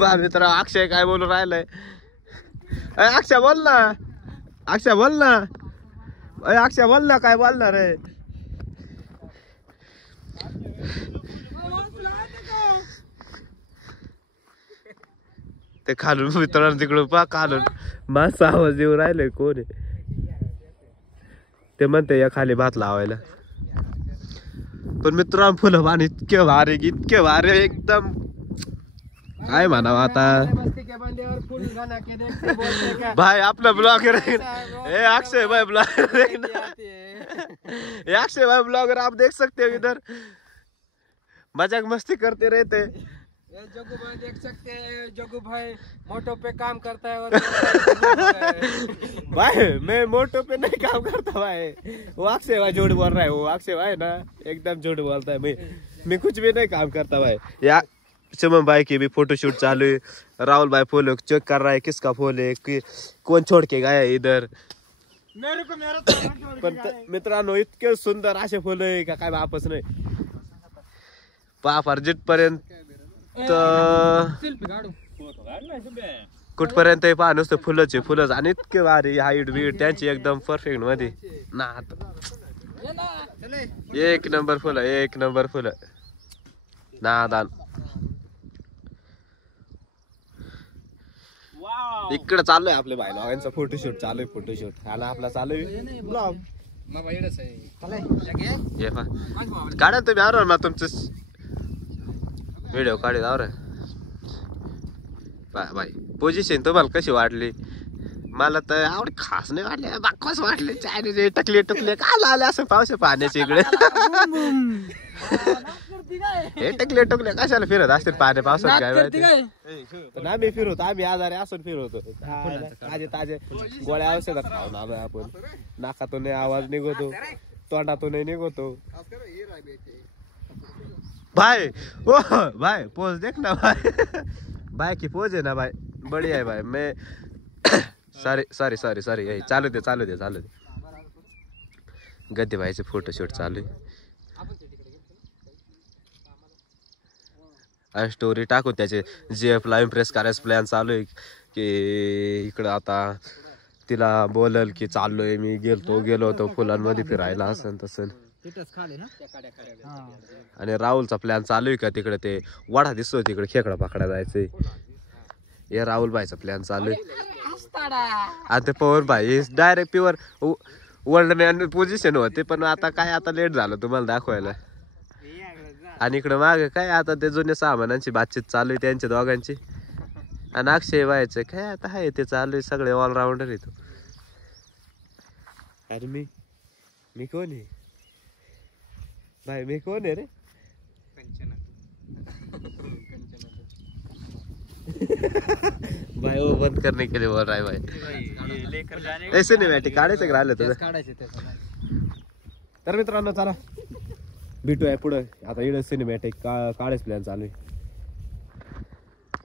बा मित्र अक्षय काय बोलून राहिलंय. अक्षय बोल ना. अक्षय बोल ना. अक्षय बोल ना काय बोलणार आहे. ते खालून मित्रांनो तिकडून पा खालून मासा आवाज येऊ राहिले. कोण आहे ते म्हणते या खाली भात लावायला. पण मित्रांनो फुलं पाणी इतके भारी एकदम काय म्हणावं आता. भाई आपला ब्लॉगर है अक्षय भाई ब्लॉगर. अक्षय भाई ब्लॉगर आप देख सकते हो इधर मजाक मस्ती करते रहते. जग्गू भाई देख सकते हैं. जग्गू भाई मोटो पे काम करता है और भाई मैं मोटो पे नहीं काम करता भाई. वो अक्षय भाई झूठ बोल रहा है. वो अक्षय भाई ना एकदम झूठ बोलता है. मैं कुछ भी नहीं काम करता भाई. या शुभम भाई की भी फोटोशूट चालू है. राहुल भाई फूल चेक कर रहा है किसका फूल है कि कौन छोड़ के गया इधर. मेरे को मेरा पण मित्रांनो इतके सुंदर असे फुलं आहे का काय वापस नाही. पहा जिथपर्यंत कुठपर्यंत पहा नुसतं फुलंच आणि इतके भारी हाईट बीट त्यांची एकदम परफेक्ट मध्ये ना. एक नंबर फुलं नादान. इकडे चालू आहे आपले भाई लोकांचा फोटोशूट चालू आहे. फोटोशूट आणि आपला चालू आहे ब्लॉग. काढा तुम्ही आवर ना तुमचं व्हिडिओ काढत आवर. बाय पोझिशन तुम्हाला कशी वाटली. मला तर आवड खास नाही वाटले. बाकवास वाटले. चायनीज टकले का आले असं पावसा पाण्याचे इकडे. हे टकले कशाला फिरत असतील पाण्या पावसात काय माहिती. आम्ही फिरवतो. आम्ही आजारी असून फिरवतो. ताजे गोळ्या औषधात खाऊन आलो आपण. नाकातून आवाज निघतो तोंडातून निघतो. भाई ओ भाई पोज देख ना भाई. भाई की पोज है ना भाई बढ़िया है भाई. मैं सॉरी यही चालू दे. गद्दे भाईचे फोटोशूट चालू आहे. आणि स्टोरी टाकू त्याचे JF इम्प्रेस करायचं प्लॅन चालू आहे की इकडं आता तिला बोलल की चाललोय मी गेलो होतो फुलांमध्ये फिरायला असं तसं. आणि राहुलचा प्लॅन चालू आहे का तिकडे ते वडा दिसतो तिकडे खेकडा पाकडा जायचंय. हे राहुल भाईचा प्लॅन चालू आहे. आणि ते पवन भाई direct pure world man position होते. पण आता काय आता लेट झालं तुम्हाला दाखवायला. आणि इकडे मागे काय आता ते जुन्या सामानांची बातचीत चालू आहे त्यांच्या दोघांची. आणि अक्षय व्हायचं काय आता आहे ते चालू आहे. सगळे ऑलराऊंडर येतो. अरे मी कोण आहे भाई. मी कोण आहे रे. भाई वो बंद करने के लिए बोल रहा है भाई. ऐसे सिनेमॅटिक काढायचं राहिलं तुझं. तर मित्रांनो चला भेटूया पुढं. आता इकडे सिनेमॅटिक काढायचं प्लॅन चालू आहे.